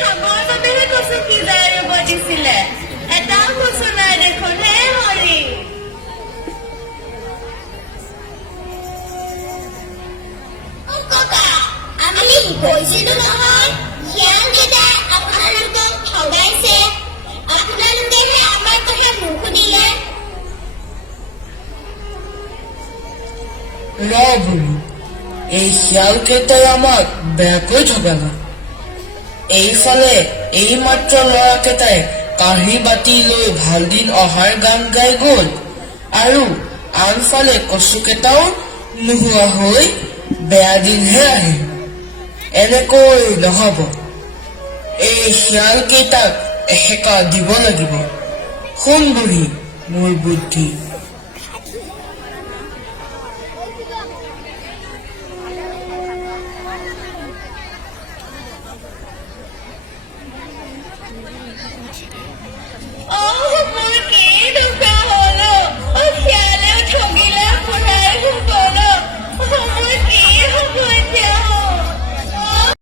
খাবৰ বাবেহে কচু সিজাই ৰুব দিছিলে এটাও কচু নাই দেখোন হে হৰি ককা আমি কৈছিলো নহয় শিয়ালকেইটাই আপোনালোকক ঠগাইছে আপোনালোকেহে আমাৰ কথা নুশুনিলে না বুলু এই শিয়ালকেইটাই আমাক বেয়াকৈ ঠগালে এইফালে এইমাত্ৰ ল'ৰাকেইটাই কাঁহী বাতি লৈ ভাল দিন অহাৰ গান গাই গ'ল আৰু আনফালে কচুকেইটাও নোহোৱা হৈ বেয়া দিনহে আহে এনেকৈ নহ'ব এই শিয়ালকেইটাক এসেকা দিব লাগিব শুন বুঢ়ী মোৰ বুদ্ধি অ